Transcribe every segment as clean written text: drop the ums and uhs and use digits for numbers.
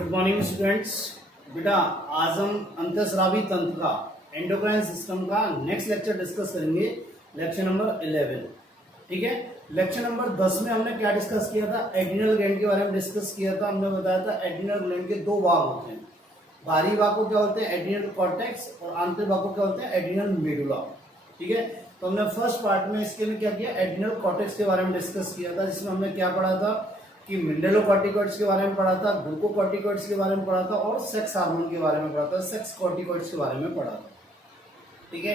Good morning students. बेटा आज हम अंतःस्रावी तंत्र का एंडोक्राइन सिस्टम का नेक्स्ट लेक्चर डिस्कस करेंगे, लेक्चर नंबर 11। ठीक है, लेक्चर नंबर 10 में हमने क्या डिस्कस किया था? एड्रिनल ग्लैंड के बारे में डिस्कस किया था। हमने बताया था एड्रिनल ग्लैंड के दो भाग होते हैं। बाहरी भाग को क्या होते हैं? एड्रिनल कॉर्टेक्स, और आंतरिक भाग को क्या होते हैं? Adrenal medulla. ठीक है, तो हमने फर्स्ट पार्ट में इसके लिए क्या किया? एड्रिनल कॉर्टेक्स के बारे में डिस्कस किया था, जिसमें हमने क्या पढ़ा था कि मिनरलोकॉर्टिकॉइड्स के बारे में पढ़ा था, ग्लूकोकॉर्टिकॉइड्स के बारे में पढ़ा था, और सेक्स हार्मोन के बारे में पढ़ा था, सेक्स कॉर्टिकॉइड्स के बारे में पढ़ा था। ठीक है,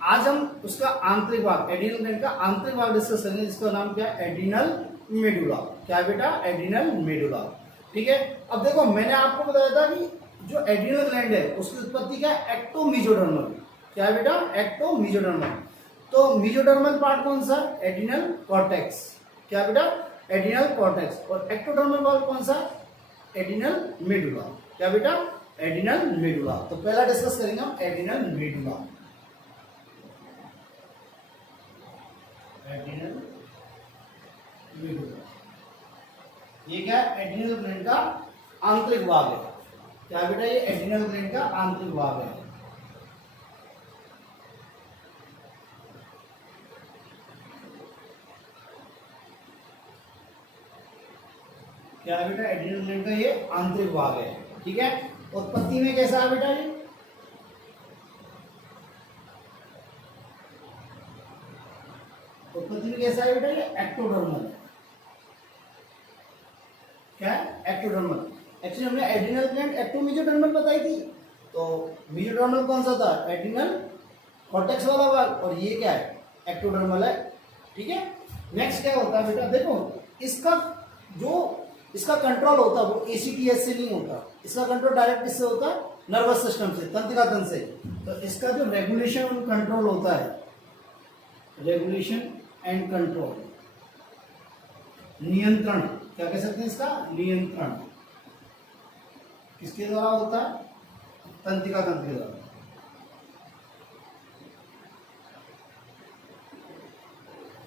आज हम उसका आंतरिक भाग, एड्रिनल ग्लैंड का आंतरिक भाग डिस्कस करेंगे, जिसका नाम क्या है? Adrenal medulla. क्या बेटा? Adrenal medulla. ठीक है, अब देखो मैंने आपको बताया था कि जो एड्रिनल ग्लैंड है उसकी उत्पत्ति क्या है? एक्टोमीजोडर्मल। क्या है बेटा? एक्टोमीजोडर्मल। तो मीजोडर्मल पार्ट कौन सा? Adrenal cortex. क्या बेटा? Adrenal cortex. और एक्टोडर्मल वाल कौन सा? Adrenal medulla. क्या बेटा? Adrenal medulla. तो पहला डिस्कस करेंगे हम एड्रिनल मेडुला। एड्रिनल मेडुला ये क्या है? एड्रिनल ग्लैंड का आंतरिक भाग है। क्या बेटा? ये एड्रिनल ग्लैंड का आंतरिक भाग है। क्या है बेटा? एड्रिनल ग्लैंड का ये आंतरिक भाग है। ठीक है, उत्पत्ति में कैसा है बेटा? ये उत्पत्ति में कैसा है बेटा? ये एक्टोडर्मल है। क्या है? एक्टोडर्मल। एक्चुअली हमने एड्रिनल ग्लैंड एक्टोमीजोडर्मल बताई थी, तो मीजोडर्मल कौन सा था? एड्रिनल कॉर्टेक्स वाला भाग, और ये क्या है? एक्टोडर्मल है। ठीक है, नेक्स्ट क्या होता है बेटा? देखो इसका कंट्रोल होता है वो एसीटीएस से नहीं होता। इसका कंट्रोल डायरेक्ट किससे होता है? नर्वस सिस्टम से, तंत्रिका तंत्र से। तो इसका जो रेगुलेशन और कंट्रोल होता है, रेगुलेशन एंड कंट्रोल, नियंत्रण, क्या कह सकते हैं इसका? नियंत्रण किसके द्वारा होता है? तंत्रिका तंत्र के द्वारा।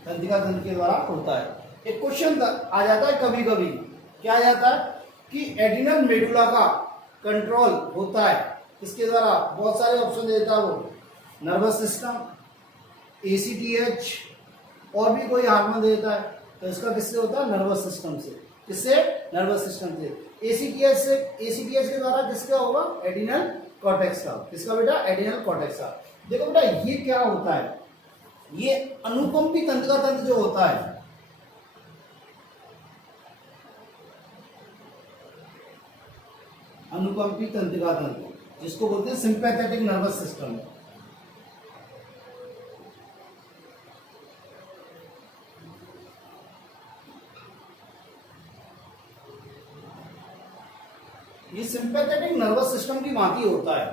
तंत्रिका तंत्र के द्वारा होता है। एक क्वेश्चन आ जाता है कभी कभी, क्या आ जाता है कि एड्रिनल मेडुला का कंट्रोल होता है किसके द्वारा? बहुत सारे ऑप्शन देता है वो, नर्वस सिस्टम, एसीटीएच, और भी कोई हार्मोन देता है। तो इसका किससे होता है? नर्वस सिस्टम से। किससे? नर्वस सिस्टम से। एसीटीएच से, एसीटीएच के द्वारा किसका होगा? एड्रिनल कॉर्टेक्स का। किसका बेटा? एड्रिनल कॉर्टेक्स का। देखो बेटा ये क्या होता है? ये अनुकंपी तंत्रिका तंत्र जो होता है, अनुकंपी तंत्रिका तंत्र, जिसको बोलते हैं सिंपैथेटिक नर्वस सिस्टम। ये सिंपैथेटिक नर्वस सिस्टम की भांति होता है।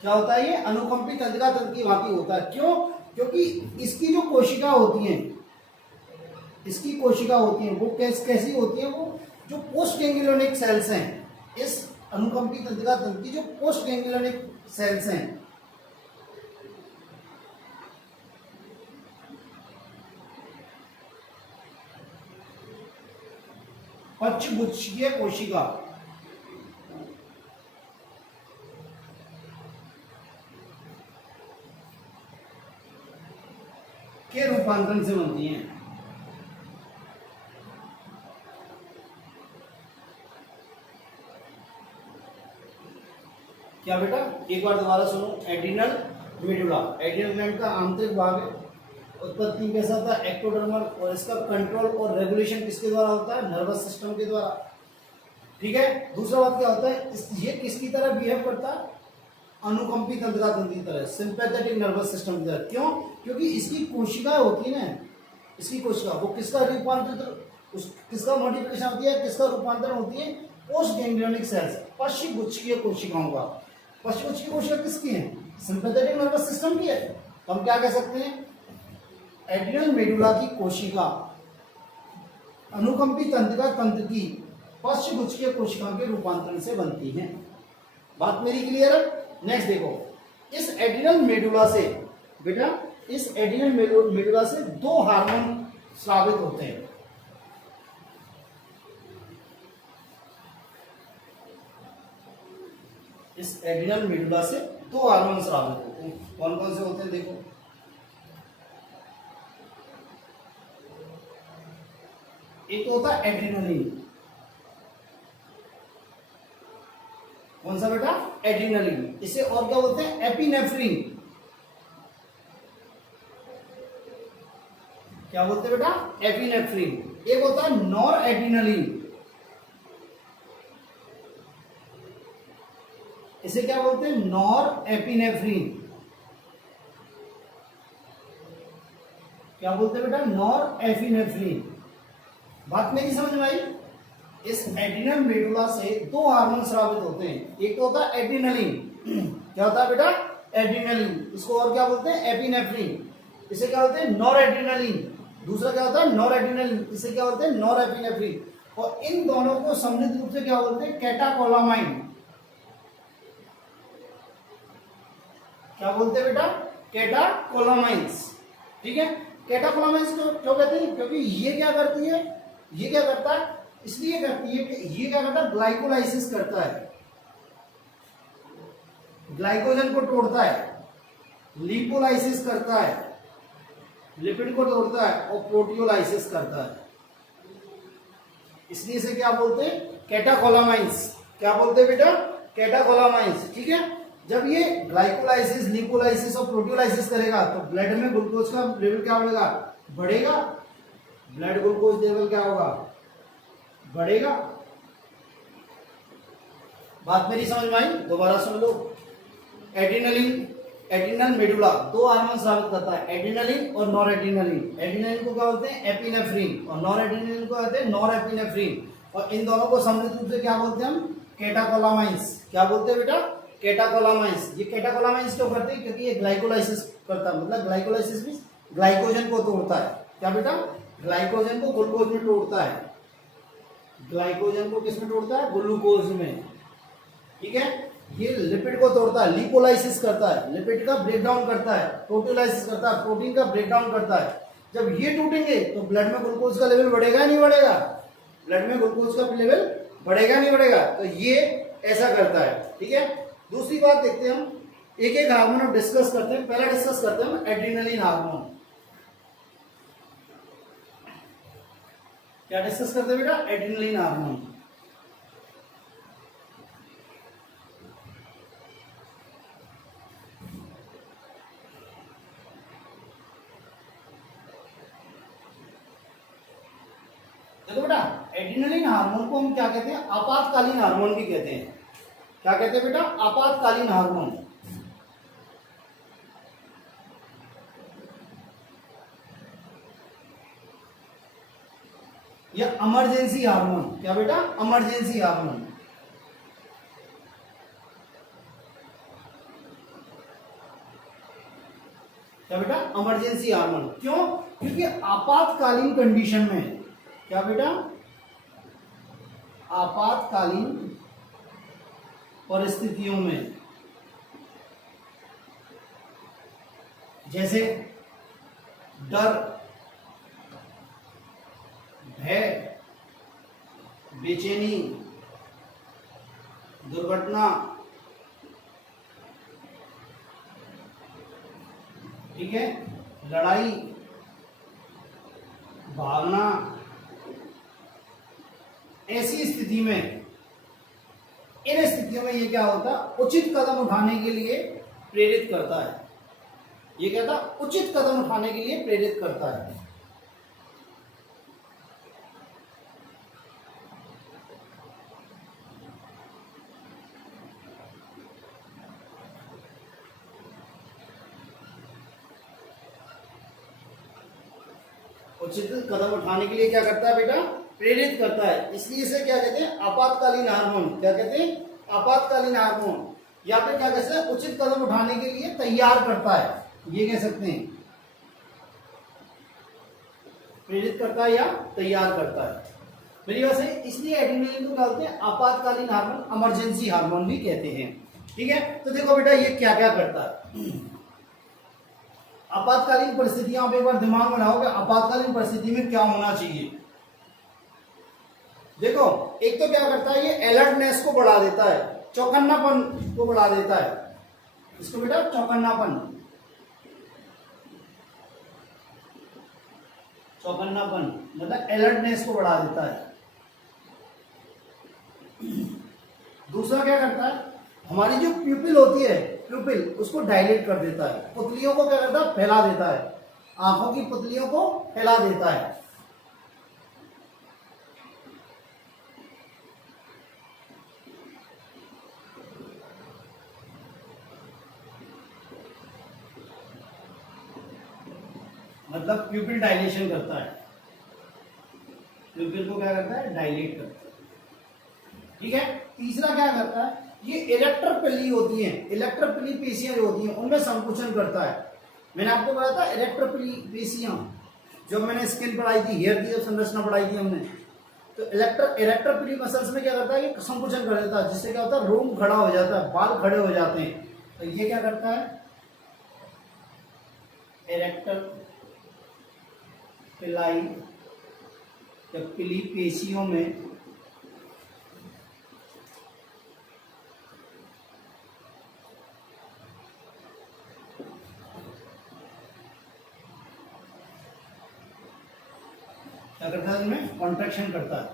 क्या होता है? ये अनुकंपी तंत्रिका तंत्र की भांति होता है। क्यों? क्योंकि इसकी जो कोशिका होती हैं, इसकी कोशिका होती हैं वो कैसी होती हैं? वो जो पोस्ट गैंग्लियोनिक सेल्स हैं, इस अनुकंपी तंत्रिका तंत्र की जो पोस्ट गैंग्लियोनिक सेल्स हैं, पक्षगुच्छीय कोशिका के रूपांतरण से बनती हैं। क्या बेटा? एक बार दोबारा सुनो। एड्रिनल मेडुला एड्रिनल ग्लैंड का आंतरिक भाग है। उत्पत्ति कैसा था? एक्टोडर्मल, और इसका कंट्रोल और रेगुलेशन किसके द्वारा होता है? नर्वस सिस्टम के द्वारा। ठीक है, दूसरा बात क्या होता है? ये किसकी तरह बिहेव करता है? अनुकंपी तंत्रिका तंत्र की तरह, सिंपैथेटिक नर्वस सिस्टम की तरह। क्यों? क्योंकि इसकी कोशिका होती है ना, इसकी कोशिका वो किसका रूपांतरण, किसका मॉडिफिकेशन होती है, किसका रूपांतरण होती है? पोस्ट गैंग्लियोनिक सेल्स, पश्चगुच्छीय कोशिकाओं का। पश्चगुच्छीय कोशिका किसकी है? सिंपैथेटिक नर्वस सिस्टम की है। तो हम क्या कह सकते हैं? एड्रिनल मेडुला की कोशिका अनुकंपी तंत्रिका तंत्र की पश्चगुच्छीय कोशिकाओं के रूपांतरण से बनती है। बात मेरी क्लियर है? नेक्स्ट देखो, इस एड्रिनल मेडुला से बेटा, इस एड्रिनल मेडुला से दो हार्मोन स्रावित होते हैं। इस एड्रिनल मेडुला से दो हार्मोन स्रावित होते हैं। कौन कौन से होते हैं देखो, एक तो होता है एड्रिनलिन। कौन सा बेटा? एड्रिनलिन। इसे और क्या बोलते हैं? एपिनेफ्रिन। क्या बोलते हैं बेटा? एपिनेफ्रिन। एक होता है नॉर एड्रिनलिन, इसे क्या बोलते हैं? Nor epinephrine. क्या बोलते हैं बेटा? Nor epinephrine. बात मेरी समझ में आई? इस एड्रिनल मेडुला से दो हार्मोन स्रावित होते हैं, एक तो होता है एड्रिनलिन। क्या होता है बेटा? एड्रिनलिन। इसको और क्या बोलते हैं? एपिनेफ्रिन। इसे क्या बोलते हैं? Nor adrenaline. दूसरा क्या होता है? Nor adrenaline. इसे क्या बोलते हैं? Nor epinephrine. और इन दोनों को सम्मिलित रूप से क्या बोलते हैं? कैटाकोलामाइन। क्या बोलते हैं बेटा? कैटाकोलामाइंस। ठीक है, कैटाकोलामाइंस क्यों कहते हैं? क्योंकि ये क्या करती है, ये क्या करता है, इसलिए करती है कि ये क्या करता है? ग्लाइकोलाइसिस करता है, ग्लाइकोजन को तोड़ता है, लिपोलाइसिस करता है, लिपिड को तोड़ता है, और प्रोटियोलाइसिस करता है। इसलिए इसे क्या बोलते हैं? कैटाकोलामाइंस। क्या बोलते हैं बेटा? कैटाकोलामाइंस। ठीक है, जब ये ग्लाइकोलाइसिस, लिपोलाइसिस और प्रोटियोलाइसिस करेगा तो ब्लड में ग्लूकोज का लेवल क्या होगा? बढ़ेगा। ब्लड ग्लूकोज लेवल क्या होगा? बढ़ेगा। बात मेरी समझ में आई? दोबारा सुन लो। एड्रिनलिन, एड्रिनल मेडुला दो हार्मोन स्रावित करता है, एड्रिनलिन और नॉर एड्रिनलिन। एड्रिनलिन को क्या बोलते हैं? एपिनेफ्रिन। और नॉर एड्रिनलिन को कहते हैं नॉर एपिनेफ्रिन। और इन दोनों को सम्मिलित रूप से क्या बोलते हैं हम? कैटाकोलामाइंस। क्या बोलते हैं बेटा? कैटाकोलामाइंस। ये कैटाकोलामाइंस क्यों करते हैं? क्योंकि ये ग्लाइकोलाइसिस करता है, मतलब ग्लाइकोलाइसिस मींस ग्लाइकोजन को तोड़ता है। क्या बेटा? ग्लाइकोजन को ग्लूकोज में तोड़ता है। ग्लाइकोजन को किस में तोड़ता है? ग्लूकोज में। ठीक है, ये लिपिड को तोड़ता है, लिपोलाइसिस करता है, लिपिड का ब्रेकडाउन करता है, प्रोटियोलाइसिस करता है, प्रोटीन का ब्रेकडाउन करता है। जब ये टूटेंगे तो ब्लड में ग्लूकोज का लेवल बढ़ेगा नहीं बढ़ेगा? ब्लड में ग्लूकोज का लेवल बढ़ेगा नहीं बढ़ेगा? तो ये ऐसा करता है। ठीक है, दूसरी बात देखते हैं हम, एक एक हार्मोन हम डिस्कस करते हैं। पहला डिस्कस करते हैं हम एड्रिनलिन हार्मोन। क्या डिस्कस करते हैं बेटा? Adrenaline hormone. देखो बेटा, एड्रिनलिन हार्मोन को हम क्या कहते हैं? आपातकालीन हार्मोन भी कहते हैं। क्या कहते हैं बेटा? आपातकालीन हार्मोन या इमरजेंसी हार्मोन। क्या बेटा? Emergency hormone. क्या बेटा? Emergency hormone. क्यों? क्योंकि आपातकालीन कंडीशन में, क्या बेटा? आपातकालीन परिस्थितियों में, जैसे डर, भय, बेचैनी, दुर्घटना, ठीक है, लड़ाई, भागना, ऐसी स्थिति में, इन स्थितियों में ये क्या होता है? उचित कदम उठाने के लिए प्रेरित करता है। ये क्या था? उचित कदम उठाने के लिए प्रेरित करता है। उचित कदम उठाने के लिए क्या करता है बेटा? प्रेरित करता है। इसलिए इसे क्या कहते हैं? आपातकालीन हार्मोन। क्या कहते हैं? आपातकालीन हार्मोन। या फिर क्या कहते हैं? उचित कदम उठाने के लिए तैयार करता है, ये कह सकते हैं। प्रेरित करता है या तैयार करता है। मेरी बात है, इसलिए एड्रिनलिन को क्या बोलते हैं? आपातकालीन हार्मोन, इमरजेंसी हार्मोन भी कहते हैं। ठीक है, तो देखो बेटा ये क्या क्या करता है। आपातकालीन परिस्थितियां आप एक बार दिमाग में लाओगे, आपातकालीन परिस्थिति में क्या होना चाहिए। देखो, एक तो क्या करता है? ये अलर्टनेस को बढ़ा देता है। चौकन्नापन को बढ़ा देता है। इसको बेटा चौकन्नापन, चौकन्नापन मतलब अलर्टनेस को बढ़ा देता है। दूसरा क्या करता है, हमारी जो प्यूपिल होती है, प्यूपिल उसको डायलेट कर देता है, पुतलियों को क्या करता है, फैला देता है, आंखों की पुतलियों को फैला देता है। मतलब प्यूपिल डायलेशन करता है, प्यूपिल को क्या करता है, डायलेट करता है। ठीक है। तीसरा क्या करता है, ये इलेक्टर पिली होती है, इलेक्टर पिली पेशियां जो होती हैं उनमें संकुचन करता है। मैंने आपको बताया था इलेक्टर पिली पेशियां, जो मैंने स्किन पढ़ाई थी, हेयर की जब संरचना पढ़ाई थी हमने, तो इलेक्टर पिली मसल्स में क्या करता है, ये संकुचन कर देता है, जिससे क्या होता है, रोम खड़ा हो जाता है, बाल खड़े हो जाते हैं। तो ये क्या करता है, इलेक्टर पिलाई या पिली पेशियों में क्या करता है, इनमें कॉन्ट्रैक्शन करता है,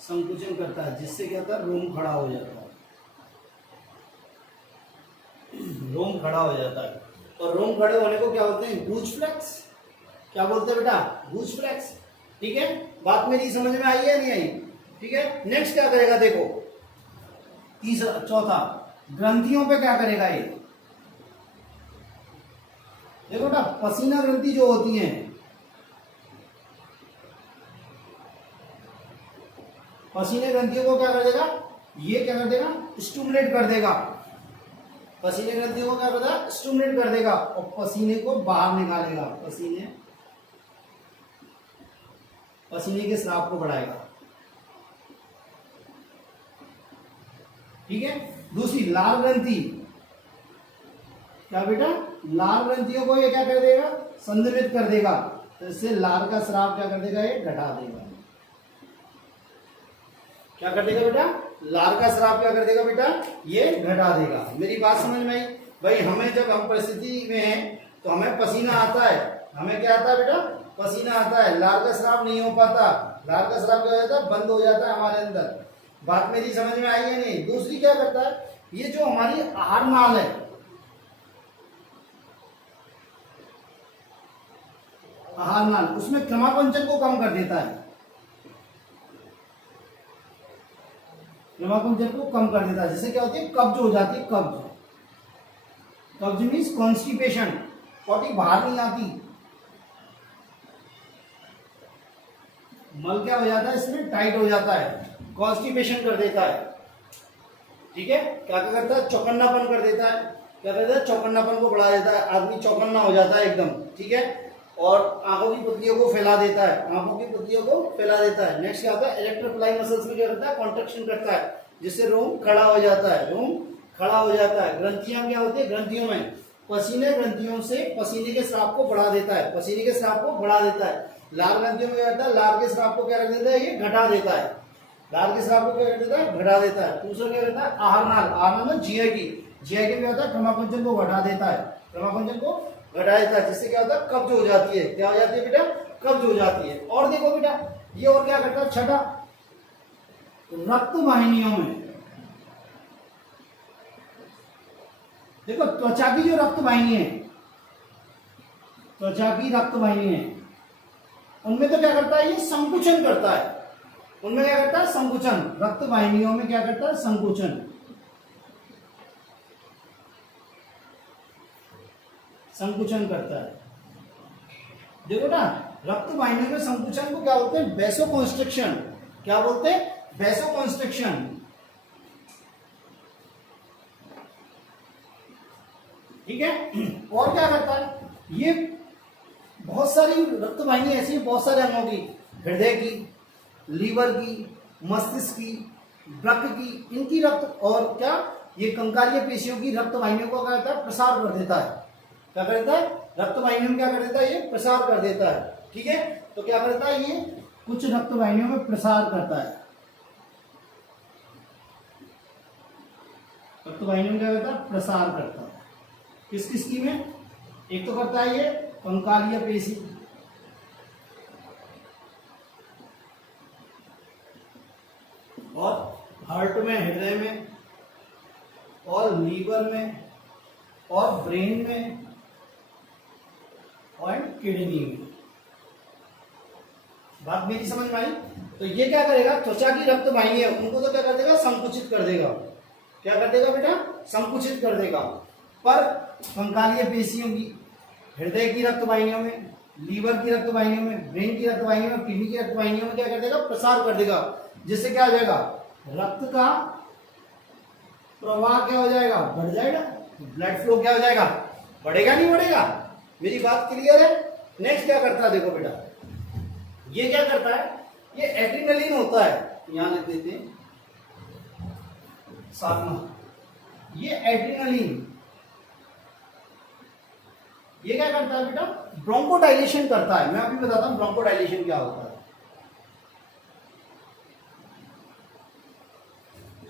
संकुचन करता है, जिससे क्या होता है, रोम खड़ा हो जाता है, रोम खड़ा हो जाता है। और रोम खड़े होने को क्या बोलते हैं, गूज फ्लेक्स। क्या बोलते हैं बेटा, गूज फ्लेक्स। ठीक है, बात मेरी समझ में आई है नहीं आई? ठीक है। नेक्स्ट क्या करेगा, देखो तीसरा, चौथा, ग्रंथियों पे क्या करेगा ये, देखो बेटा पसीना ग्रंथि जो होती है, पसीने ग्रंथियों को क्या कर देगा, ये क्या कर देगा, स्टिमुलेट कर देगा, पसीने ग्रंथियों को क्या करता है, स्टिमुलेट कर देगा और पसीने को बाहर निकालेगा, पसीने के स्राव को बढ़ाएगा। ठीक है। दूसरी लाल ग्रंथि, क्या बेटा, लाल ग्रंथियों को ये क्या कर देगा, संदर्भित कर देगा, तो इससे लाल का स्राव क्या कर देगा, ये घटा देगा। क्या कर देगा बेटा, लाल का स्राव क्या कर देगा बेटा, ये घटा देगा। मेरी बात समझ में आई भाई? हमें जब हम परिस्थिति में हैं तो हमें पसीना आता है, हमें क्या आता है बेटा, पसीना आता है, लाल का स्राव नहीं हो पाता, लाल का स्राव क्या हो जाता है, बंद हो जाता है हमारे अंदर। बात मेरी समझ में आई है नहीं? दूसरी क्या करता है, ये जो हमारी आहार नाल है, आहार नाल, उसमें क्रमाकुंचन को कम कर देता है, क्रमाकुंचन को कम कर देता है, जिससे क्या होती है, कब्ज हो जाती है, कब्ज। कब्ज मीन्स कॉन्स्टिपेशन, पॉटी बाहर नहीं आती, मल क्या हो जाता है, इसमें टाइट हो जाता है, कॉन्स्टिपेशन कर देता है। ठीक है। क्या करता है, चौकन्नापन कर देता है, क्या करता है, चौकन्नापन को बढ़ा देता है, आदमी चौकन्ना हो जाता है एकदम। ठीक है। और आंखों की पुतलियों को फैला देता है, आंखों की पुतलियों को फैला देता है। नेक्स्ट क्या होता है, इलेक्ट्रोफ्लाई मसल्स में क्या करता है, कॉन्ट्रैक्शन करता है, जिससे रोम खड़ा हो जाता है, रोम खड़ा हो जाता है। ग्रंथियां क्या होती है, ग्रंथियों में पसीने ग्रंथियों से पसीने के स्राव को बढ़ा देता है, पसीने के स्राव को बढ़ा देता है। लाल ग्रंथियों में क्या करता है, लाल के स्राव को क्या कर देता है, ये घटा देता है, लाल के स्राव को क्या कर देता है, घटा देता है। दूसरा क्या करता है, आहार नाल, आहार नाल में जीआईटी, जीआईटी में क्या होता है, क्रमाकुंचन को घटा देता है, क्रमाकुंचन को घटा देता है, जिससे क्या होता है, कब्ज हो जाती है। क्या हो जाती है बेटा, कब्ज हो जाती है। और देखो बेटा, ये और क्या करता है, छठा, रक्त वाहिनियों में, देखो त्वचा की जो रक्त वाहिनी है, त्वचा की रक्त वाहिनी है, उनमें तो क्या करता है, ये संकुचन करता है, उनमें क्या करता है, संकुचन, रक्त वाहिनियों में क्या करता है, संकुचन, संकुचन करता है। देखो ना, रक्त वाहिनियों में संकुचन को क्या बोलते हैं, वैसोकॉन्स्ट्रिक्शन। क्या बोलते हैं, वैसोकॉन्स्ट्रिक्शन। ठीक है। और क्या करता है, ये बहुत सारी रक्त वाहिनी ऐसी है, बहुत सारे अंगों की, हृदय की, लीवर की, मस्तिष्क की, वृक्क की, इनकी रक्त, और क्या, ये कंकालीय पेशियों की रक्त वाहिनियों को क्या करता है, प्रसार कर देता है। क्या करता है, रक्त वाहिनियों में क्या कर देता है, ये प्रसार कर देता है। ठीक है। तो क्या करता है, ये कुछ रक्त वाहिनियों में प्रसार करता है, रक्त वाहिनियों में क्या करता है, प्रसार करता है। किस किस की में, एक तो करता है ये कंकालीय पेशी, और हार्ट में, हृदय में, और लीवर में, और ब्रेन में, और किडनी में। बात मेरी समझ में आई? तो ये क्या करेगा, त्वचा की रक्त वाहिनी है उनको तो क्या कर देगा, संकुचित कर देगा। क्या कर देगा बेटा, संकुचित कर देगा। पर कंकालीय पेशियों की, हृदय की रक्त वाहिनियों में, लीवर की रक्त वाहिनियों में, ब्रेन की रक्त वाहिनियों में, किडनी की रक्त वाहिनियों में क्या कर देगा, प्रसार कर देगा। जिससे क्या हो जाएगा, रक्त का प्रवाह क्या हो जाएगा, बढ़ जाएगा। ब्लड फ्लो क्या हो जाएगा, बढ़ेगा नहीं बढ़ेगा? मेरी बात क्लियर है? नेक्स्ट क्या करता है, देखो बेटा, ये क्या करता है, ये एड्रेनलिन होता है, यहां लिख देते हैं साथ। ये एड्रेनलिन ये क्या करता है बेटा, ब्रोंकोडाइलेशन करता है। मैं अभी बताता हूं ब्रोंकोडाइलेशन क्या होता है।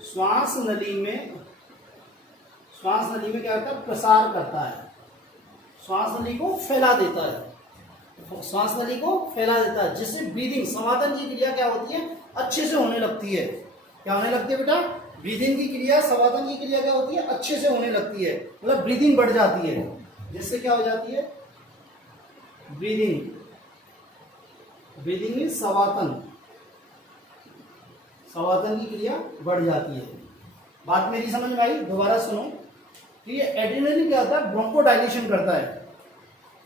श्वास नली में क्या करता है, प्रसार करता है, श्वास नली को फैला देता है, श्वास नली को फैला देता है, जिससे ब्रीदिंग, संवादन की क्रिया क्या होती है, अच्छे से होने लगती है। क्या होने लगती है बेटा, ब्रीदिंग की क्रिया, संवादन की क्रिया क्या होती है, अच्छे से होने लगती है, मतलब ब्रीदिंग बढ़ जाती है। जिससे क्या हो जाती है, ब्रीदिंग में संवादन की क्रिया बढ़ जाती है। बात मेरी समझ में आई? दोबारा सुनो कि ये एड्रेनलिन क्या होता है, ब्रोंकोडाइलेशन करता है,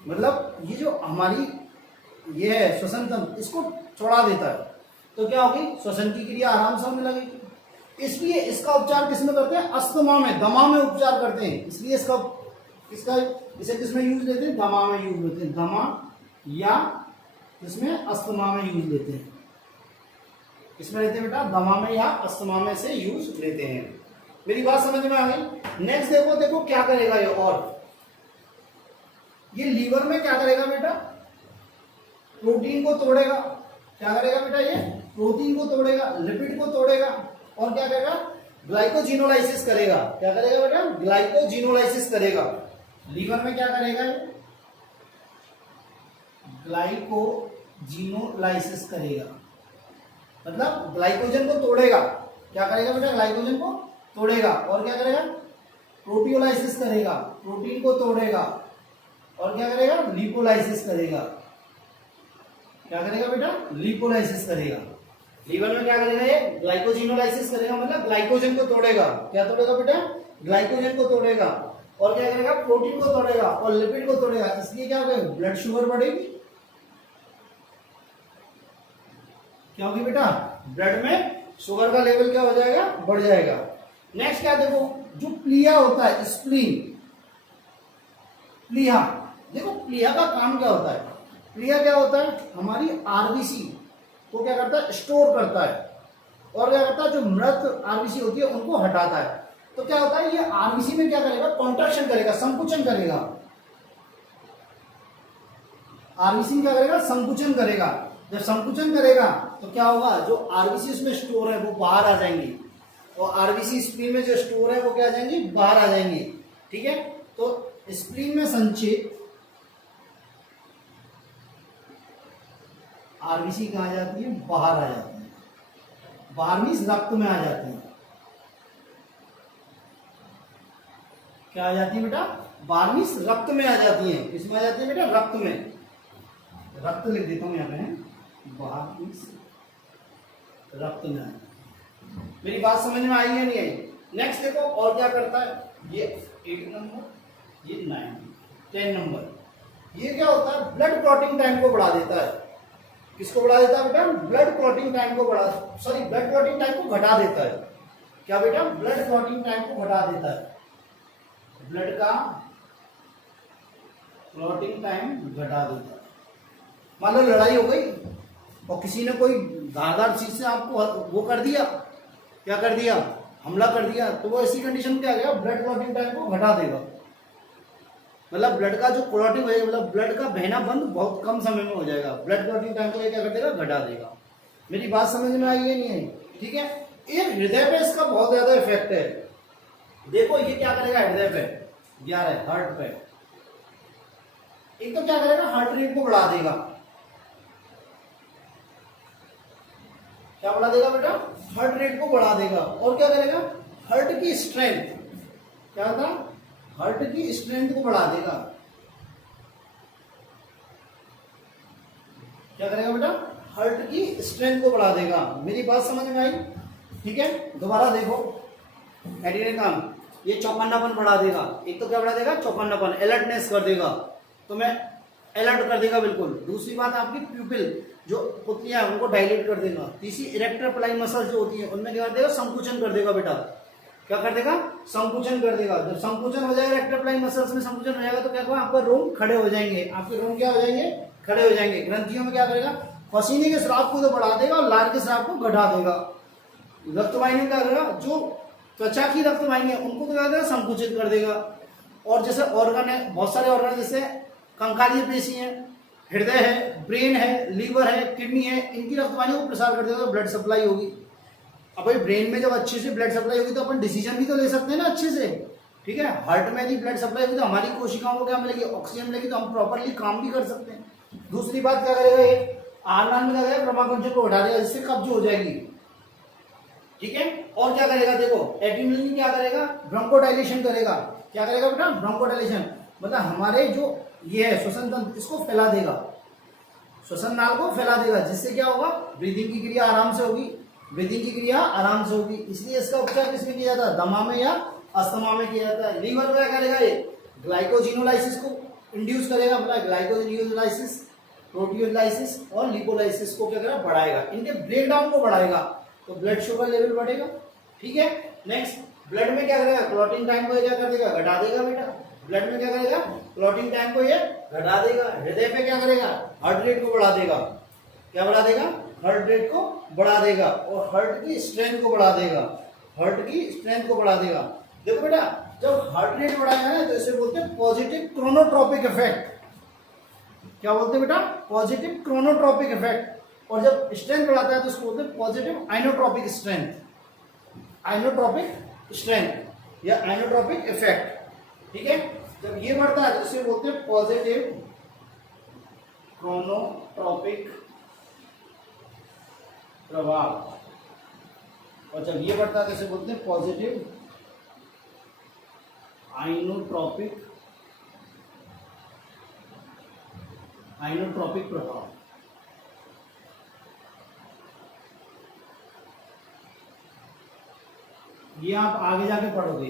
मतलब ये जो हमारी ये है श्वसन तंत्र, इसको छोड़ा देता है। तो क्या होगी, श्वसन की क्रिया आराम से होने लगेगी। इसलिए इसका उपचार किसमें करते हैं, अस्थमा में, दमा में उपचार करते हैं। इसलिए इसे किसमें यूज लेते हैं, दमा में यूज लेते हैं, दमा या इसमें अस्थमा में यूज लेते हैं। किसमें लेते हैं बेटा, दमा में या अस्थमा में से यूज लेते हैं। मेरी बात समझ में आ गई? नेक्स्ट देखो क्या करेगा ये, और ये लीवर में क्या करेगा बेटा, प्रोटीन को तोड़ेगा। क्या करेगा बेटा, ये प्रोटीन को तोड़ेगा, लिपिड को तोड़ेगा, और क्या करेगा, ग्लाइकोजिनोलाइसिस करेगा। क्या करेगा बेटा, ग्लाइकोजिनोलाइसिस करेगा। लीवर में क्या करेगा, ग्लाइकोजिनोलाइसिस करेगा, मतलब ग्लाइकोजन को तोड़ेगा। क्या करेगा बेटा, ग्लाइकोजन को तोड़ेगा, और क्या करेगा, प्रोटियोलाइसिस करेगा, प्रोटीन को तोड़ेगा, और क्या करेगा, लिपोलाइसिस करेगा। क्या करेगा बेटा, लिपोलाइसिस करेगा। लीवर में क्या करेगा, ये ग्लाइकोजिनोलाइसिस करेगा, मतलब ग्लाइकोजन को तोड़ेगा। क्या तोड़ेगा बेटा, ग्लाइकोजन को तोड़ेगा, और क्या करेगा, प्रोटीन को तोड़ेगा और लिपिड को तोड़ेगा। इसलिए क्या होगा, ब्लड शुगर बढ़ेगी। क्या होगी बेटा, ब्लड में शुगर का लेवल क्या हो जाएगा, बढ़ जाएगा। नेक्स्ट क्या, देखो जो प्लीहा होता है, स्प्लीन, प्लीहा, देखो प्लीहा का काम क्या होता है। प्लीहा क्या होता है, हमारी आरबीसी को क्या करता है, स्टोर करता है, और क्या करता है, जो मृत आरबीसी होती है उनको हटाता है। तो क्या होता है, ये आरबीसी में क्या करेगा, कॉन्ट्रैक्शन करेगा, संकुचन करेगा। आरबीसी क्या करेगा, संकुचन करेगा। जब संकुचन करेगा तो क्या होगा, जो आरबीसी उसमें स्टोर है वो बाहर आ जाएंगी, और आरबीसी स्प्लीन में जो स्टोर है वो क्या आ जाएंगी, बाहर आ जाएंगी। ठीक है, तो स्प्लीन में संचित आरबीसी कहाँ आ जाती है, बाहर आ जाती है। बाहर मीन्स रक्त में आ जाती है। क्या आ जाती है बेटा, बाहर मीन्स रक्त में आ जाती है। किसमें आ जाती है बेटा, रक्त में। रक्त लिख देता हूं यहाँ पे, बाहर मीन्स रक्त में। मेरी बात समझ में आई है नहीं आई? नेक्स्ट देखो और क्या करता है, ये 8 नंबर, ये 9, 10 नंबर, ये क्या होता है, ब्लड क्लॉटिंग टाइम को बढ़ा देता है। किसको बढ़ा देता है बेटा, ब्लड क्लॉटिंग टाइम को ब्लड क्लॉटिंग टाइम को घटा देता है। क्या बेटा, ब्लड क्लॉटिंग टाइम को घटा देता है। ब्लड का क्लॉटिंग टाइम घटा देता है। मान लो लड़ाई हो गई और किसी ने कोई धारदार चीज से आपको वो कर दिया, क्या कर दिया, हमला कर दिया, तो वो ऐसी कंडीशन में क्या गया, ब्लड क्लॉटिंग टाइम को घटा देगा। मतलब ब्लड का जो क्लॉटिंग हो जाएगा, मतलब ब्लड का बहना बंद बहुत कम समय में हो जाएगा। ब्लड क्लॉटिंग टाइम को क्या कर देगा, घटा देगा। मेरी बात समझ में आई है नहीं आई? ठीक है, एक हृदय पे इसका बहुत ज्यादा इफेक्ट है। देखो ये क्या करेगा हृदय पे 11 हार्ट पे, एक तो क्या करेगा हार्ट रेट को बढ़ा देगा, क्या बढ़ा देगा बेटा, हार्ट रेट को बढ़ा देगा, और क्या करेगा हार्ट की स्ट्रेंथ, क्या था हार्ट की स्ट्रेंथ को बढ़ा देगा, क्या करेगा बेटा हार्ट की स्ट्रेंथ को बढ़ा देगा। मेरी बात समझ में आई? ठीक है, दोबारा देखो एडिशन काम, ये चौकन्नापन बढ़ा देगा, एक तो क्या बढ़ा देगा चौकन्नापन, अलर्टनेस कर देगा, तो मैं अलर्ट कर देगा बिल्कुल। दूसरी बात आपकी प्यूपिल जो पुतलियां हैं उनको डायलेट कर देगा। तीसरी इरेक्टर प्लाई मसल जो होती है उनमें क्या कर देगा संकुचन कर देगा बेटा, क्या कर देगा संकुचन कर देगा। जब संकुचन हो जाएगा इरेक्टर प्लाई मसल्स में संकुचन हो जाएगा तो क्या होगा आपका रोम खड़े हो जाएंगे, आपके रोम क्या हो जाएंगे खड़े हो जाएंगे। ग्रंथियों में क्या करेगा पसीने के स्राव को तो बढ़ा देगा और लार के स्राव को घटा देगा। रक्तवाहिनी क्या करेगा जो त्वचा की रक्तवाहिनी है उनको तो क्या करेगा संकुचित कर देगा। और जैसे ऑर्गन है बहुत सारे ऑर्गन जैसे कंकालीय पेशी है, हृदय है, ब्रेन है, लीवर है, किडनी है, इनकी रक्तवाहिनी को प्रसार कर देगा तो ब्लड सप्लाई होगी। अब भाई ब्रेन में जब अच्छे से ब्लड सप्लाई होगी तो अपन डिसीजन भी तो ले सकते हैं ना अच्छे से, ठीक है। हार्ट में यदि ब्लड सप्लाई होगी तो हमारी कोशिकाओं को क्या मिलेगी ऑक्सीजन मिलेगी, तो हम प्रॉपरली काम भी कर सकते हैं। दूसरी बात क्या करेगा ये आहार में क्या करेगा प्रमाकुंचन को उठा देगा जिससे कब्ज हो जाएगी, ठीक है। और क्या करेगा देखो एड्रेनलिन क्या करेगा ब्रोंकोडाइलेशन करेगा, क्या करेगा बेटा ब्रोंकोडाइलेशन, मतलब हमारे जो ये है श्वसन तंत्र इसको फैला देगा, श्वसन नाल को फैला देगा, जिससे क्या होगा ब्रीदिंग की क्रिया आराम से होगी, ब्रीदिंग की क्रिया आराम से होगी। इसलिए इसका उपचार किसमें किया जाता है दमा में या अस्थमा में किया जाता है। लीवर में क्या करेगा ये ग्लाइकोजिनोलाइसिस को इंड्यूस करेगा, मतलब ग्लाइकोजिनोलाइसिस, प्रोटियोलाइसिस और लिपोलाइसिस को क्या करेगा बढ़ाएगा, इनके ब्रेकडाउन को बढ़ाएगा तो ब्लड शुगर लेवल बढ़ेगा, ठीक है। नेक्स्ट ब्लड में क्या करेगा क्लॉटिंग टाइम को क्या कर देगा घटा देगा बेटा, ब्लड में क्या करेगा क्लॉटिंग टाइम को ये घटा देगा। हृदय पे क्या करेगा हार्ट रेट को बढ़ा देगा, क्या बढ़ा देगा हार्ट रेट को बढ़ा देगा और हार्ट की स्ट्रेंथ को बढ़ा देगा, हार्ट की स्ट्रेंथ को बढ़ा देगा। देखो बेटा जब हार्ट रेट बढ़ाएगा ना तो इसे बोलते हैं पॉजिटिव क्रोनोट्रोपिक इफेक्ट, क्या बोलते हैं बेटा पॉजिटिव क्रोनोट्रोपिक इफेक्ट। और जब स्ट्रेंथ बढ़ाता है तो इसको बोलते हैं positive inotropic strength, inotropic strength या आइनोट्रोपिक इफेक्ट, ठीक है। जब ये बढ़ता है तो इसे बोलते हैं पॉजिटिव क्रोनोट्रोपिक प्रभाव, और जब ये बढ़ता है तो इसे बोलते हैं पॉजिटिव आइनोट्रोपिक प्रभाव। ये आप आगे जाके पढ़ोगे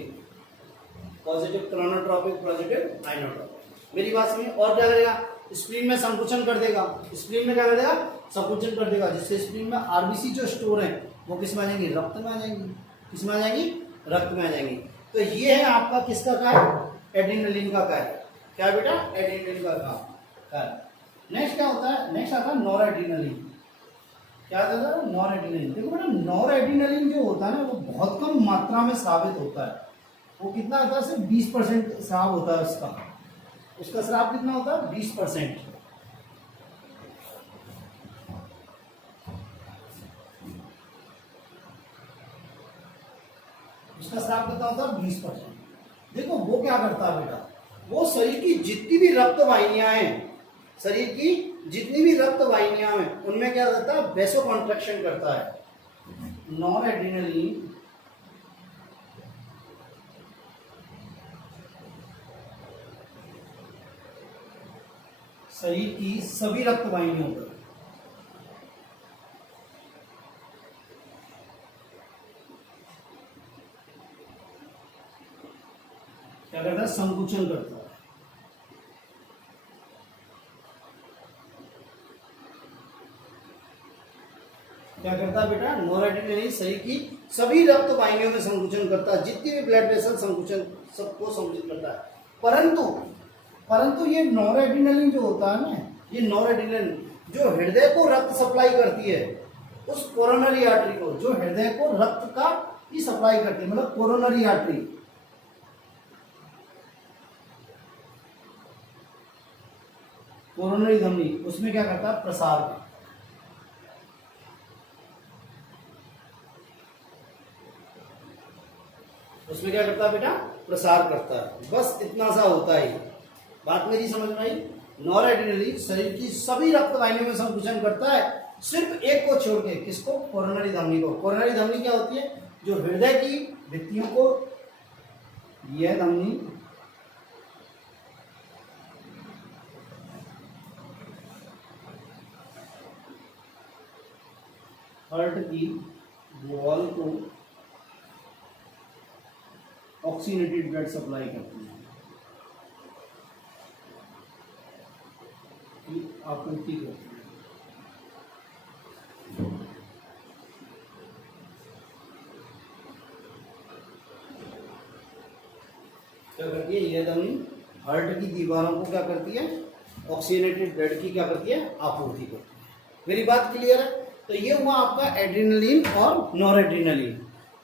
पॉजिटिव क्रोनोट्रोपिक पॉजिटिव आइनोट्रोपिक। मेरी बात सुनिए। और क्या करेगा स्प्लीन में संकुचन कर देगा, स्प्लीन में क्या कर देगा संकुचन कर देगा, जिससे स्प्लीन में आरबीसी जो स्टोर है वो किस में आ जाएंगी रक्त में आ जाएंगी, किस में आ जाएंगी रक्त में आ जाएंगी। तो ये है आपका किसका कार्य एड्रेनलिन का कार्य, क्या बेटा एड्रेनलिन का कार्य। नेक्स्ट क्या होता है नेक्स्ट आता है नॉरएड्रेनलिन, क्या आता है नॉरएड्रेनलिन। देखो बेटा नॉरएड्रेनलिन जो होता है ना वो बहुत कम मात्रा में स्रावित होता है, वो कितना होता है सिर्फ 20% स्राव होता है उसका स्राव कितना होता है 20%। उसका स्राव कितना होता है 20%। देखो वो क्या करता है बेटा वो शरीर की जितनी भी रक्त वाहिनियां हैं, शरीर की जितनी भी रक्त वाहिनियां हैं उनमें क्या करता है वैसो कॉन्ट्रैक्शन करता है। नॉरएड्रेनलिन शरीर की सभी रक्त वाहिनियों पर क्या करता है संकुचन करता है। क्या करता है बेटा नॉरएड्रेनलिन शरीर की सभी रक्त वाहिनियों में संकुचन करता है, जितनी भी ब्लड वेसल संकुचन सबको संकुचित करता है। परंतु ये नॉरएड्रेनलिन जो होता है ना ये नॉरएड्रेनलिन जो हृदय को रक्त सप्लाई करती है उस कोरोनरी आर्टरी को, जो हृदय को रक्त का ही सप्लाई करती है मतलब कोरोनरी आर्टरी, कोरोनरी धमनी उसमें क्या करता है प्रसार करता है। उसमें क्या करता है बेटा, प्रसार करता है। बस इतना सा होता है। बात मेरी समझ में आई। नॉर एड्रेनलिन शरीर की सभी रक्त वाहिनियों में संकुचन करता है, सिर्फ एक को छोड़ के। किसको? कोरोनरी धमनी को। कोरोनरी धमनी क्या होती है? जो हृदय की भित्तियों को, यह धमनी हार्ट की वॉल को ऑक्सीनेटेड ब्लड सप्लाई करती है, की आपूर्ति करती है। क्या करती है? यह धमनी हार्ट की दीवारों को क्या करती है? ऑक्सीनेटेड ब्लड की क्या करती है? आपूर्ति करती है। मेरी बात क्लियर है? तो ये हुआ आपका एड्रेनलिन और नॉर एड्रेनलिन।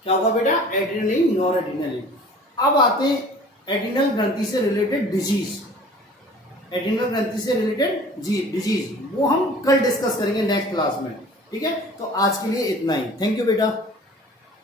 क्या होगा बेटा? Adrenaline, nor adrenaline. अब आते हैं एड्रिनल ग्रंथि से रिलेटेड डिजीज। एड्रिनल ग्रंथि से रिलेटेड डिजीज वो हम कल डिस्कस करेंगे नेक्स्ट क्लास में। ठीक है, तो आज के लिए इतना ही। थैंक यू बेटा।